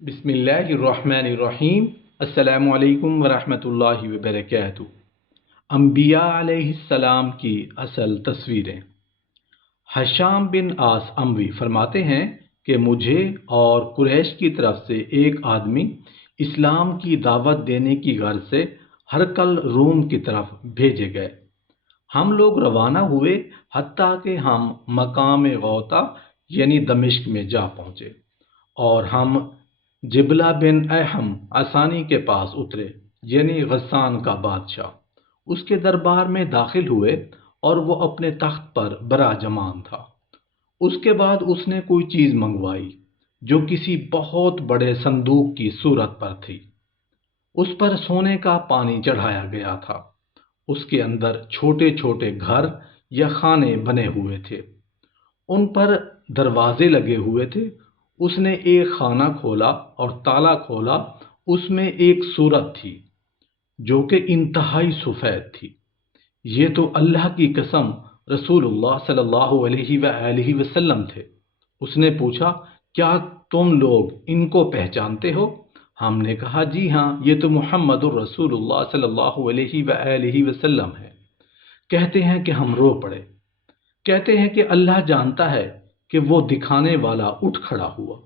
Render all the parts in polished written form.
بسم اللہ الرحمن الرحیم۔ السلام علیکم ورحمۃ اللہ وبرکاتہ۔ انبیاء علیہ السلام کی اصل تصویریں۔ حشام بن آس اموی فرماتے ہیں کہ مجھے اور قریش کی طرف سے ایک آدمی اسلام کی دعوت دینے کی غرض سے ہرقل روم کی طرف بھیجے گئے۔ ہم لوگ روانہ ہوئے حتیٰ کہ ہم مقام غوطہ یعنی دمشق میں جا پہنچے، اور ہم جبلہ بن احم آسانی کے پاس اترے، یعنی غسان کا بادشاہ۔ اس کے دربار میں داخل ہوئے اور وہ اپنے تخت پر براجمان تھا۔ اس کے بعد اس نے کوئی چیز منگوائی جو کسی بہت بڑے صندوق کی صورت پر تھی۔ اس پر سونے کا پانی چڑھایا گیا تھا۔ اس کے اندر چھوٹے چھوٹے گھر یا خانے بنے ہوئے تھے، ان پر دروازے لگے ہوئے تھے۔ اس نے ایک خانہ کھولا اور تالا کھولا، اس میں ایک صورت تھی جو کہ انتہائی سفید تھی۔ یہ تو اللہ کی قسم رسول اللہ صلی اللہ علیہ وآلہ وسلم تھے۔ اس نے پوچھا، کیا تم لوگ ان کو پہچانتے ہو؟ ہم نے کہا، جی ہاں، یہ تو محمد الرسول اللہ صلی اللہ علیہ وآلہ وسلم ہے۔ کہتے ہیں کہ ہم رو پڑے۔ کہتے ہیں کہ اللہ جانتا ہے کہ وہ دکھانے والا اٹھ کھڑا ہوا،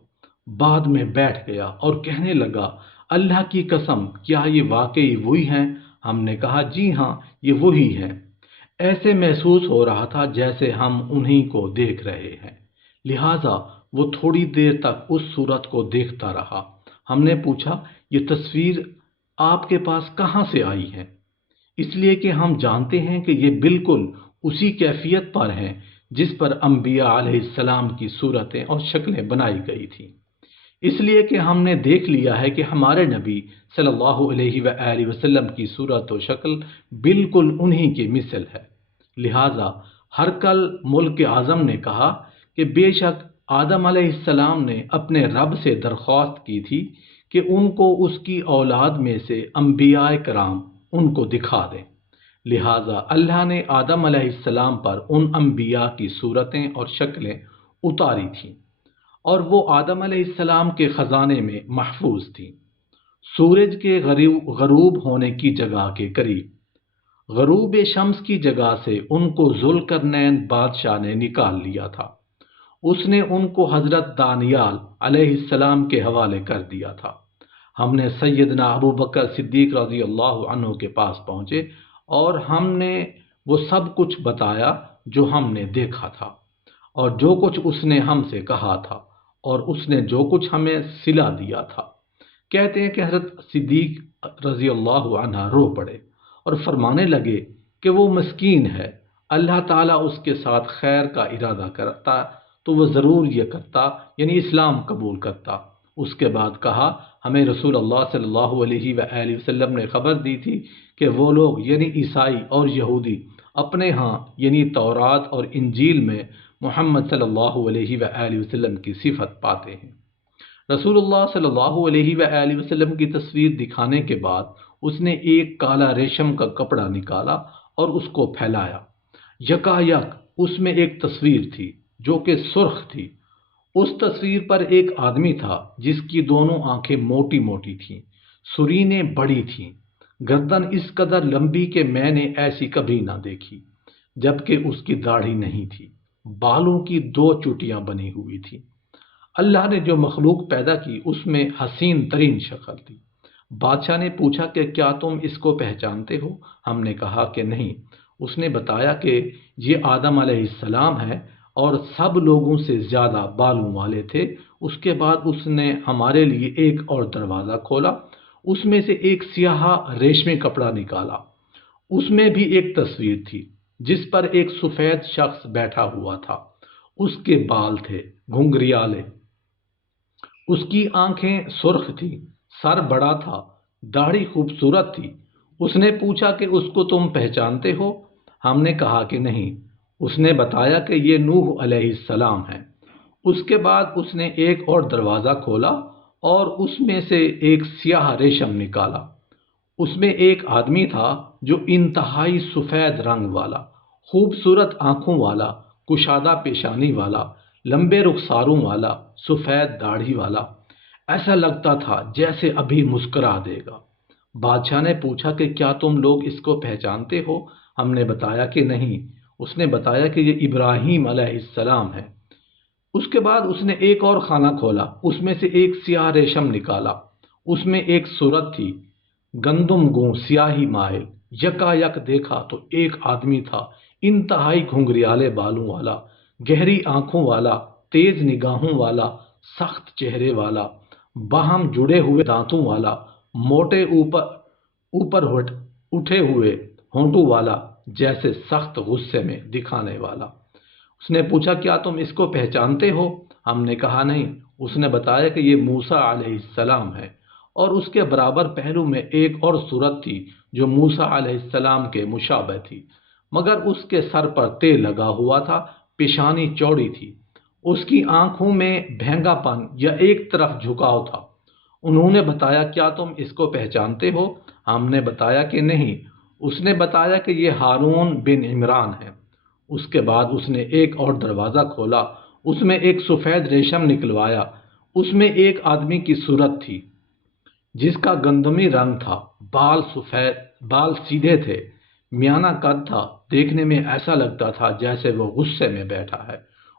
بعد میں بیٹھ گیا اور کہنے لگا، اللہ کی قسم، کیا یہ واقعی وہی ہیں؟ ہم نے کہا، جی ہاں، یہ وہی ہیں۔ ایسے محسوس ہو رہا تھا جیسے ہم انہی کو دیکھ رہے ہیں، لہٰذا وہ تھوڑی دیر تک اس صورت کو دیکھتا رہا۔ ہم نے پوچھا، یہ تصویر آپ کے پاس کہاں سے آئی ہے؟ اس لیے کہ ہم جانتے ہیں کہ یہ بالکل اسی کیفیت پر ہیں جس پر انبیاء علیہ السلام کی صورتیں اور شکلیں بنائی گئی تھیں۔ اس لیے کہ ہم نے دیکھ لیا ہے کہ ہمارے نبی صلی اللہ علیہ وآلہ وسلم کی صورت و شکل بالکل انہی کی مثل ہے۔ لہٰذا ہرقل ملک اعظم نے کہا کہ بے شک آدم علیہ السلام نے اپنے رب سے درخواست کی تھی کہ ان کو اس کی اولاد میں سے انبیاء کرام ان کو دکھا دیں۔ لہٰذا اللہ نے آدم علیہ السلام پر ان انبیاء کی صورتیں اور شکلیں اتاری تھیں، اور وہ آدم علیہ السلام کے خزانے میں محفوظ تھیں، سورج کے غروب ہونے کی جگہ کے قریب۔ غروب شمس کی جگہ سے ان کو ذوالقرنین بادشاہ نے نکال لیا تھا۔ اس نے ان کو حضرت دانیال علیہ السلام کے حوالے کر دیا تھا۔ ہم نے سیدنا ابو بکر صدیق رضی اللہ عنہ کے پاس پہنچے اور ہم نے وہ سب کچھ بتایا جو ہم نے دیکھا تھا اور جو کچھ اس نے ہم سے کہا تھا، اور اس نے جو کچھ ہمیں صلہ دیا تھا۔ کہتے ہیں کہ حضرت صدیق رضی اللہ عنہ رو پڑے اور فرمانے لگے کہ وہ مسکین ہے، اللہ تعالیٰ اس کے ساتھ خیر کا ارادہ کرتا تو وہ ضرور یہ کرتا، یعنی اسلام قبول کرتا۔ اس کے بعد کہا، ہمیں رسول اللہ صلی اللہ علیہ وآلہ وسلم نے خبر دی تھی کہ وہ لوگ یعنی عیسائی اور یہودی اپنے ہاں یعنی تورات اور انجیل میں محمد صلی اللہ علیہ وآلہ وسلم کی صفت پاتے ہیں۔ رسول اللہ صلی اللہ علیہ وآلہ وسلم کی تصویر دکھانے کے بعد اس نے ایک کالا ریشم کا کپڑا نکالا اور اس کو پھیلایا۔ یکا یک اس میں ایک تصویر تھی جو کہ سرخ تھی۔ اس تصویر پر ایک آدمی تھا جس کی دونوں آنکھیں موٹی موٹی تھیں، سرینیں بڑی تھیں، گردن اس قدر لمبی کہ میں نے ایسی کبھی نہ دیکھی، جبکہ اس کی داڑھی نہیں تھی، بالوں کی 2 چوٹیاں بنی ہوئی تھیں۔ اللہ نے جو مخلوق پیدا کی اس میں حسین ترین شکل تھی۔ بادشاہ نے پوچھا کہ کیا تم اس کو پہچانتے ہو؟ ہم نے کہا کہ نہیں۔ اس نے بتایا کہ یہ آدم علیہ السلام ہے اور سب لوگوں سے زیادہ بالوں والے تھے۔ اس کے بعد اس نے ہمارے لیے ایک اور دروازہ کھولا، اس میں سے ایک سیاہ ریشمی کپڑا نکالا۔ اس میں بھی ایک تصویر تھی جس پر ایک سفید شخص بیٹھا ہوا تھا۔ اس کے بال تھے گھنگریالے، اس کی آنکھیں سرخ تھیں، سر بڑا تھا، داڑھی خوبصورت تھی۔ اس نے پوچھا کہ اس کو تم پہچانتے ہو؟ ہم نے کہا کہ نہیں۔ اس نے بتایا کہ یہ نوح علیہ السلام ہے۔ اس کے بعد اس نے ایک اور دروازہ کھولا اور اس میں سے ایک سیاہ ریشم نکالا۔ اس میں ایک آدمی تھا جو انتہائی سفید رنگ والا، خوبصورت آنکھوں والا، کشادہ پیشانی والا، لمبے رخساروں والا، سفید داڑھی والا، ایسا لگتا تھا جیسے ابھی مسکرا دے گا۔ بادشاہ نے پوچھا کہ کیا تم لوگ اس کو پہچانتے ہو؟ ہم نے بتایا کہ نہیں۔ اس نے بتایا کہ یہ ابراہیم علیہ السلام ہے۔ اس کے بعد اس نے ایک اور خانہ کھولا، اس میں سے ایک سیاہ ریشم نکالا، اس میں ایک صورت تھی، گندم گوں سیاہی مائل۔ یکا یک دیکھا تو ایک آدمی تھا، انتہائی گھنگریالے بالوں والا، گہری آنکھوں والا، تیز نگاہوں والا، سخت چہرے والا، باہم جڑے ہوئے دانتوں والا، موٹے اوپر اٹھے ہوئے ہونٹوں والا، جیسے سخت غصے میں دکھانے والا۔ اس نے پوچھا کیا تم اس کو پہچانتے ہو؟ ہم نے کہا نہیں۔ اس نے بتایا کہ یہ موسیٰ علیہ السلام ہے، اور اس کے برابر پہلو میں ایک اور صورت تھی جو موسیٰ علیہ السلام کے مشابہ تھی، مگر اس کے سر پر تیل لگا ہوا تھا، پیشانی چوڑی تھی، اس کی آنکھوں میں بھینگا پن یا ایک طرف جھکاؤ تھا۔ انہوں نے بتایا کیا تم اس کو پہچانتے ہو؟ ہم نے بتایا کہ نہیں۔ اس نے بتایا کہ یہ ہارون بن عمران ہے۔ اس کے بعد اس نے ایک اور دروازہ کھولا، اس میں ایک سفید ریشم نکلوایا، اس میں ایک آدمی کی صورت تھی جس کا گندمی رنگ تھا، بال سیدھے تھے، میانہ قد تھا، دیکھنے میں ایسا لگتا تھا جیسے وہ غصے میں بیٹھا ہے۔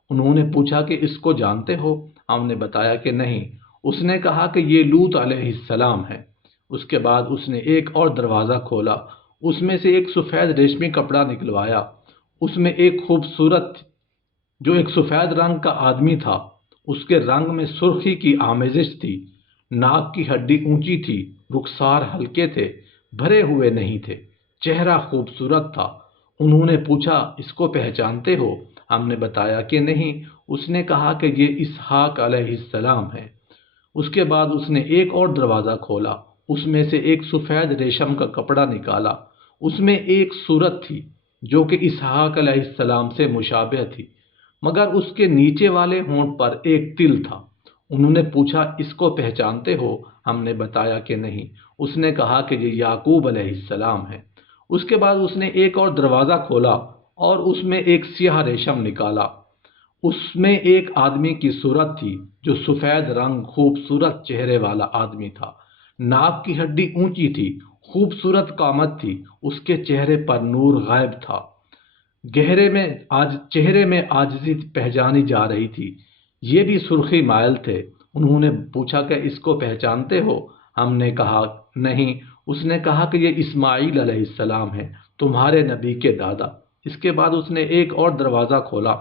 انہوں نے پوچھا کہ اس کو جانتے ہو؟ ہم نے بتایا کہ نہیں۔ اس نے کہا کہ یہ لوط علیہ السلام ہے۔ اس کے بعد اس نے ایک اور دروازہ کھولا، اس میں سے ایک سفید ریشمی کپڑا نکلوایا، اس میں ایک خوبصورت جو ایک سفید رنگ کا آدمی تھا، اس کے رنگ میں سرخی کی آمیزش تھی، ناک کی ہڈی اونچی تھی، رخسار ہلکے تھے، بھرے ہوئے نہیں تھے، چہرہ خوبصورت تھا۔ انہوں نے پوچھا اس کو پہچانتے ہو؟ ہم نے بتایا کہ نہیں۔ اس نے کہا کہ یہ اسحاق علیہ السلام ہے۔ اس کے بعد اس نے ایک اور دروازہ کھولا، اس میں سے ایک سفید ریشم کا کپڑا نکالا، اس میں ایک صورت تھی جو کہ اسحاق علیہ السلام سے مشابہ تھی، مگر اس کے نیچے والے ہونٹ پر ایک تل تھا۔ انہوں نے پوچھا اس کو پہچانتے ہو؟ ہم نے بتایا کہ نہیں۔ اس نے کہا کہ یہ یعقوب علیہ السلام ہے۔ اس کے بعد اس نے ایک اور دروازہ کھولا اور اس میں ایک سیاہ ریشم نکالا، اس میں ایک آدمی کی صورت تھی جو سفید رنگ خوبصورت چہرے والا آدمی تھا، ناک کی ہڈی اونچی تھی، خوبصورت قامت تھی، اس کے چہرے پر نور غائب تھا، چہرے میں عاجزی پہچانی جا رہی تھی، یہ بھی سرخی مائل تھے۔ انہوں نے پوچھا کہ اس کو پہچانتے ہو؟ ہم نے کہا نہیں۔ اس نے کہا کہ یہ اسماعیل علیہ السلام ہے، تمہارے نبی کے دادا۔ اس کے بعد اس نے ایک اور دروازہ کھولا،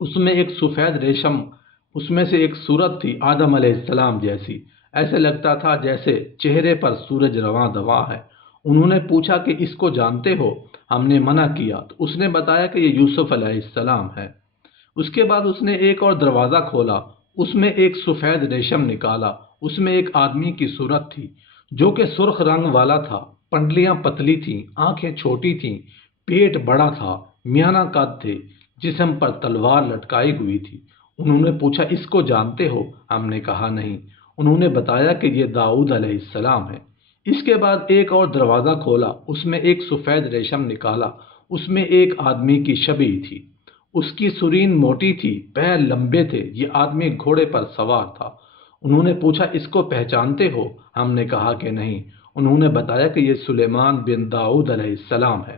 اس میں ایک سفید ریشم، اس میں سے ایک صورت تھی آدم علیہ السلام جیسی، ایسے لگتا تھا جیسے چہرے پر سورج رواں دواں ہے۔ انہوں نے پوچھا کہ اس کو جانتے ہو؟ ہم نے منع کیا تو اس نے بتایا کہ یہ یوسف علیہ السلام ہے۔ اس کے بعد اس نے ایک اور دروازہ کھولا، اس میں ایک سفید ریشم نکالا، اس میں ایک آدمی کی صورت تھی جو کہ سرخ رنگ والا تھا، پنڈلیاں پتلی تھیں، آنکھیں چھوٹی تھیں، پیٹ بڑا تھا، میانہ قد تھے، جسم پر تلوار لٹکائی ہوئی تھی۔ انہوں نے پوچھا اس کو جانتے ہو؟ ہم نے کہا نہیں۔ انہوں نے بتایا کہ یہ داؤد علیہ السلام ہے۔ اس کے بعد ایک اور دروازہ کھولا، اس میں ایک سفید ریشم نکالا، اس میں ایک آدمی کی شبیہ تھی، اس کی سرین موٹی تھی، پیر لمبے تھے، یہ آدمی گھوڑے پر سوار تھا۔ انہوں نے پوچھا اس کو پہچانتے ہو؟ ہم نے کہا کہ نہیں۔ انہوں نے بتایا کہ یہ سلیمان بن داؤد علیہ السلام ہے۔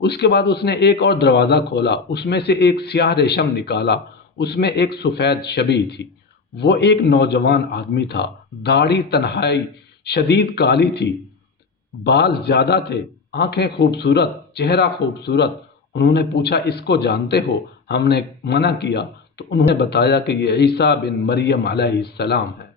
اس کے بعد اس نے ایک اور دروازہ کھولا، اس میں سے ایک سیاہ ریشم نکالا، اس میں ایک سفید شبیہ تھی، وہ ایک نوجوان آدمی تھا، داڑھی تنہائی شدید کالی تھی، بال زیادہ تھے، آنکھیں خوبصورت، چہرہ خوبصورت۔ انہوں نے پوچھا اس کو جانتے ہو؟ ہم نے منع کیا تو انہوں نے بتایا کہ یہ عیسیٰ بن مریم علیہ السلام ہے۔